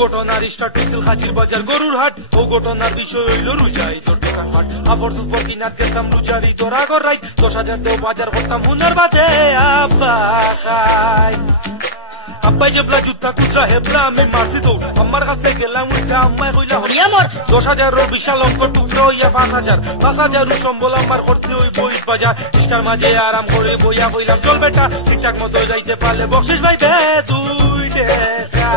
ঘটনার স্টার্ট হইছিল হাজির বাজার গরুর হাট। ও ঘটনার বিষয় হইল রুজাই তোর দোকান হাট। আফর দুপুর কিনার গেতাম রুজারি তোর আগর রাইত। 10,000 দেও বাজার করতাম হুনার বাদে আব্বা খাই। আব্বাই জেবলা জুতা খুচরা হেবলা আমি মারছি দৌড়। আমার কাছে গেলাম উঠা আম্মাই কইলা হরিয়া মোর 10,000 বিশাল অঙ্ক টুকরো হইয়া 5,000। 5,000 সম্বল আমার করতে ওই বই বাজার। ইস্কার মাঝে আরাম করে বইয়া কইলাম চল বেটা ঠিকঠাক মতো যাইতে পারলে বকশিস পাইবে 2 টাকা।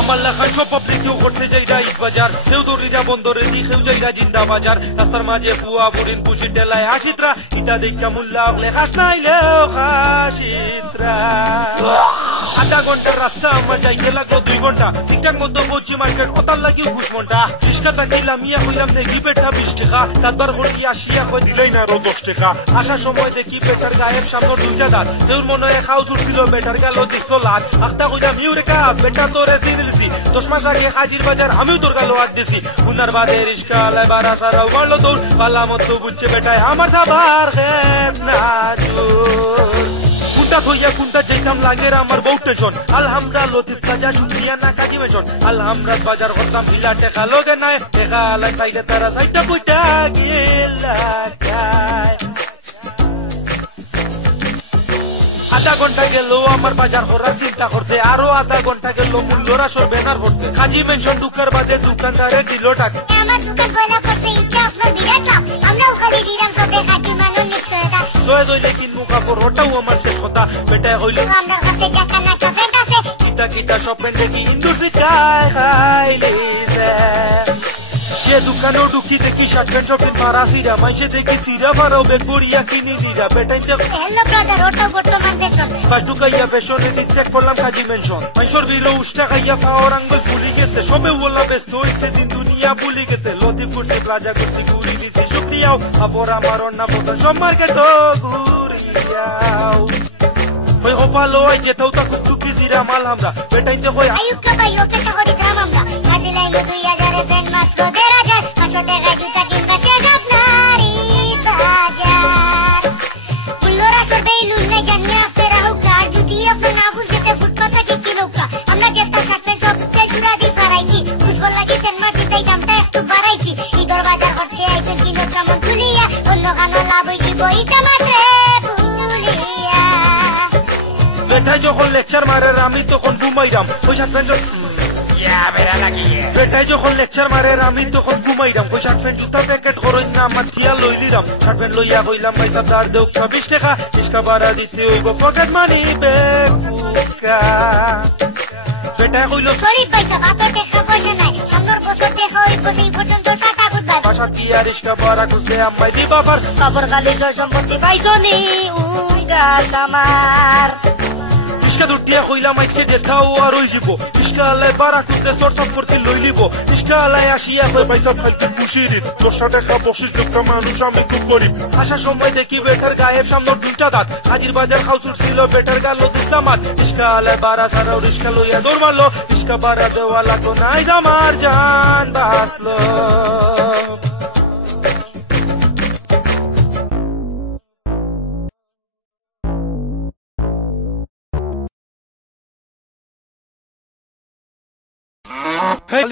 আমার লেখায় সব পাবলিকেও করতে যাইরা ঈদ বাজার। কেউ দৌড়িরা বন্দরে দিকেও যাইরা জিন্দা বাজার। রাস্তার মাঝে ফুয়া ফুরিন খুশি টেলায় হাসিত্রা। ইতা দেখা মুল্লা লেখাস নাইলেও হাসিত্রা। আধা ঘন্টার রাস্তা আমার যাইতে লাগলো 2 ঘন্টা। ঠিকঠাক মতো পৌঁছি মার্কেট ওতার লাগিও 20 ঘন্টা। রিস্কা তাকিলাম ইয়া কইলাম দেখি বেটা 20 টাকা। তারপর ঘড়ি আসিয়া কই দিলেই না আরো 10 টাকা। আসার সময় দেখি বেটার গায়ের সামনে 2টা দাঁত। কেউর মনে হয় খাও ছুটছিল বেটার গেল 300 লাখ। আখতা কইলাম ইউরেকা বেটা তোরে চিনিলছি। 10 মাস আগে হাজির বাজার আমিও তোর গালো হাত দিছি। উনার বাদে রিস্কা আলাই বারা সারাও মারলো দৌড়। পালা মতো বুঝছে বেটায় আমার খাবার খেত না কুন্টা থইয়া কুন্টা যেতাম লাগের আমার বউ টেনশন। আলহামরা লতিফ কাজা শুনিয়া না কাজি মেশন। আলহামরাত বাজার করতাম বিলা টেকা লগে নাই। টেকা আলাই পাইলে তারা সাইটা বইটা গেলা খায়। আধা ঘন্টা গেল আমার বাজার করার চিন্তা করতে। আরো আধা ঘন্টা গেল মূল্যরা সর ব্যানার করতে। কাজী মেনশন ঢুকার বাদে দোকানদারে দিল টাকা। আমার দোকান কয়লা করতে ইচ্ছা আপনার বিরাট লাভ। আমরাও খালি দিলাম সবে খাটি মানুষ নিশ্চয়তা। জয় জয়লে কিনবো কাপড় ওটাও আমার শেষ কথা। বেটায় হইল আমার কাছে টাকা না কাপেন্ট আছে। কিতা কিতা সব প্যান্ট দেখি ইন্দুর শিখায় খাইলে যে দোকানে ঢুকি দেখি শার্ট প্যান্ট শপিং মারা সিরা। মাইসে দেখি সিরা ফারাও বেগ বড়িয়া কিনি দিরা। বেটাইতে হ্যালো ব্রাদার ওটা বর্তমান ফ্যাশন। বাস ঢুকাইয়া ফ্যাশনে দিতে করলাম কাজী মেনশন। মাইসর বিরো উষ্টা খাইয়া ফাওয়ার আঙ্গুল ফুলি গেছে। সবে বলা ব্যস্ত হইছে দিন দুনিয়া ভুলি গেছে। লতিফ করছে প্লাজা করছে ঘুরি দিছি শুক্রিয়াও। আবার আমার অন্য পছন্দ সব মার্কেট ঘুরিয়াও। ওই হফালো ওই যেতেও তা খুব টুকি জিরা মাল আমরা। বেটাইতে কই আয়ুব কা ভাই ওকে টা করি গ্রাম আমরা। কাজে লাইলো 2000 ফ্রেন্ড মাত্র 1,500। 500 টাকা জুতা কিনবা শেষ আপনারই বাজার। মূল্যরা সবে ইলুন নাই জানিয়া ফেরা হোক। আর যদি আপনার না বুঝতে ফুটপাতে কি কিলোকা। আমরা যেটা সাথে সবকে জুড়া দি ফারাইছি। খুশবল লাগি সেন মার্কেট তাই দামটা একটু বাড়াইছি। ঈদর বাজার করতে আইছে কিলো কেমন তুলিয়া। অন্য কানো লাভ হইছি বইটা মাত্রে তুলিয়া। বেটাই যখন লেকচার মারে আমি তখন ঘুমাইরাম। ওই শার্ট প্যান্ট বেটাই যখন লেকচার মারে আমি তখন ঘুমাইরাম। ওই শার্ট প্যান্ট জুতা প্যাকেট খরচ না আমার থিয়া লইলিরাম। শার্ট প্যান্ট লইয়া কইলাম ভাই সাহেব দাঁড় দেও 20 টাকা। রিস্কা ভাড়া দিতে হইব পকেট মানি ব্যাগ ফুকা। বেটাই কইল সরি পয়সা বাপের টাকা পয়সা নাই। 15 বছর দেখা হইব সেই পর্যন্ত টাকা গুদাই। বাসা গিয়া রিস্কা ভাড়া খুঁজতে আম্মাই দি বাবার। খবর কালি সব সম্পত্তি পাইছনি উঙ্গা আমার। রিস্কা দুটিয়া কইলাম আজকে যেথাও আর হই যাব। রিস্কা আলাই বাড়া খুঁজতে সরসব করতে লই লিব। রিস্কা আলাই আসিয়া কই পয়সা ফালতে খুশির 10 টাকা বকশিস দুঃখা মানুষ আমি খুব গরিব। আসার সময় দেখি বেটার গায়ের সামনে 2টা দাঁত। হাজির বাজার খাও ছুটছিল বেটার গাল ইসলামাত। রিস্কা আলাই বাড়া সারাও রিস্কা লইয়া দৌড় মারলো। রিস্কা বাড়া দেওয়া লাগতো নাই আমার জান বাঁচলো। Hey,